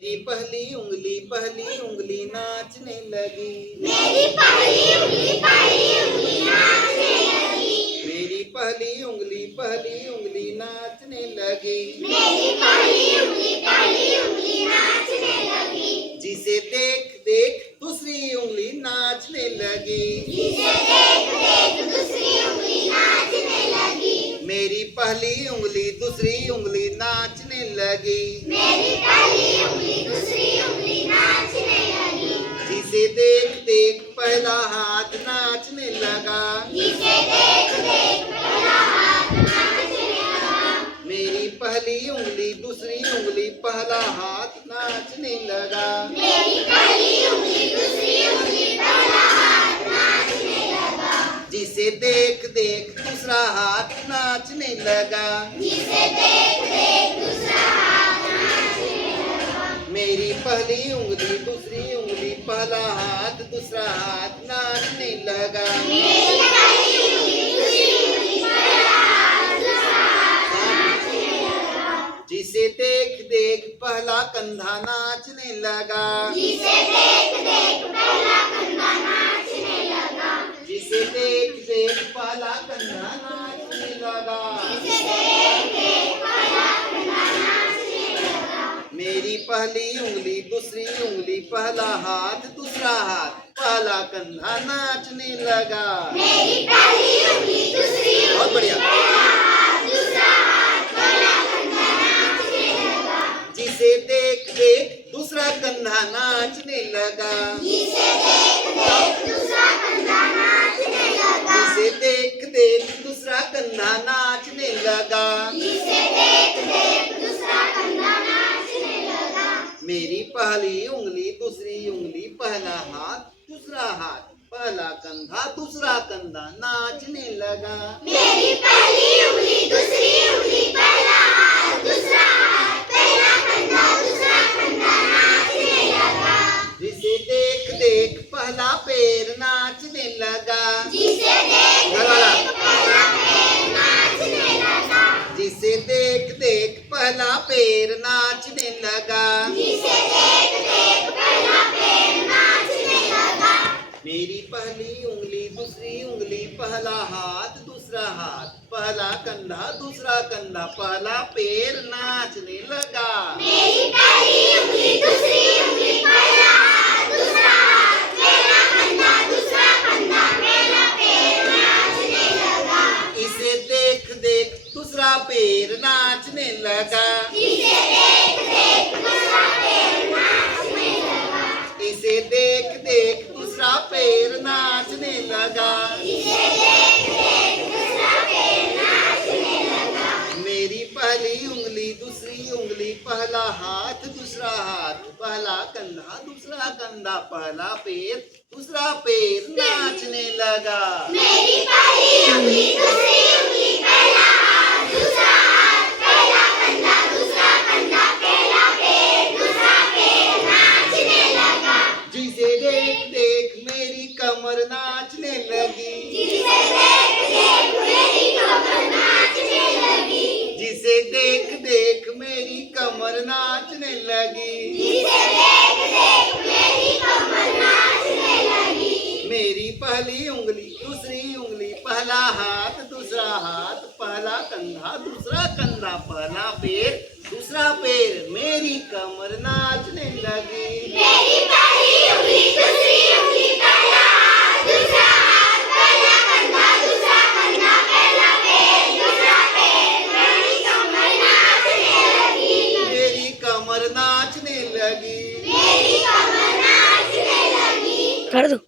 मेरी पहली उंगली नाचने लगी। मेरी पहली उंगली नाचने लगी। मेरी पहली उंगली नाचने लगी। मेरी पहली उंगली नाचने लगी। जिसे देख देख दूसरी उंगली नाचने लगी। जिसे देख देख दूसरी उंगली नाचने लगी। मेरी पहली उंगली दूसरी उंगली नाचने लगी। मेरी पहली उंगली दूसरी उंगली नाचने लगी। जिसे देख देख पहला हाथ नाचने लगा। जिसे देख देख पहला हाथ नाचने लगा। मेरी पहली उंगली दूसरी उंगली पहला हाथ नाचने लगा। मेरी पहली उंगली दूसरी उंगली पहला हाथ नाचने लगा। जिसे देख देख दूसरा हाथ नाचने लगा। जिसे देख देख दूसरा हाथ नाचने लगा। मेरी पहली उंगली दूसरी उंगली पहला हाथ दूसरा हाथ नाचने लगा। मेरी पहली उंगली दूसरी उंगली पहला हाथ दूसरा हाथ नाचने लगा। जिसे देख देख पहला कंधा नाचने लगा। जिसे देख देख पहला कंधा नाचने लगा। जिसे देख देख पहला कंधा नाचने लगा। जिसे देख देख पहला कंधा नाचने लगा। मेरी पहली उंगली दूसरी उंगली पहला हाथ दूसरा हाथ पहला कंधा नाचने लगा। मेरी पहली उंगली दूसरी बहुत उंगली बढ़िया। पहला हाथ दूसरा हाथ पहला कंधा नाचने लगा। जिसे देख देख दूसरा कंधा नाचने लगा। जिसे देख देख दूसरा कंधा नाचने लगा। जिसे देख देख दूसरा कंधा नाचने लगा। जिसे देख देख दूसरा कंधा नाचने लगा। मेरी पहली उंगली दूसरी उंगली पहला हाथ दूसरा हाथ पहला कंधा दूसरा कंधा नाचने लगा। मेरी पहली उंगली दूसरी उंगली पहला हाथ दूसरा हाथ पहला कंधा दूसरा कंधा नाचने लगा। जिसे देख देख पहला पैर नाचने लगा। जिसे देख घरवाला। देख पहला पैर नाचने लगा। जिसे देख देख पहला पैर नाचने लगा। जिसे देख देख पहला पैर नाचने लगा। मेरी पहली उंगली दूसरी उंगली पहला हाथ दूसरा हाथ पहला कंधा दूसरा कंधा पहला पैर नाचने लगा। मेरी पहली उंगली दूसरी उंगली पहला हाथ दूसरा हाथ पहला कंधा दूसरा कंधा पहला पैर नाचने लगा। इसे देख देख दूसरा पैर नाचने लगा। जिसे देख देख दूसरा पैर नाचने लगा। इसे देख देख दूसरा पैर नाचने लगा। जिसे देख देख दूसरा पैर नाचने लगा। मेरी पहली उंगली दूसरी उंगली पहला हाथ दूसरा हाथ पहला कंधा दूसरा कंधा पहला पैर दूसरा पैर नाचने लगा। मेरी पहली उंगली दूसरी उंगली पहला हाथ दूसरा हाथ पहला कंधा दूसरा कंधा पहला पैर दूसरा पैर नाचने लगा। जिसे देख देख मेरी कमर नाचने लगी। जिसे देख देख मेरी कमर नाचने लगी। जिसे देख देख मेरी कमर नाचने लगी। जिसे देख देख मेरी कमर नाचने लगी। मेरी पहली उंगली दूसरी उंगली पहला हाथ दूसरा हाथ पहला कंधा दूसरा कंधा पहला पैर दूसरा पैर मेरी कमर नाचने लगी। मेरी पहली उंगली दूसरी उंगली पहला हाथ दूसरा हाथ पहला कंधा दूसरा कंधा पहला पैर दूसरा पैर मेरी कमर नाचने लगी। मेरी कमर नाचने लगी। मेरी कमर नाचने लगी। कर दो।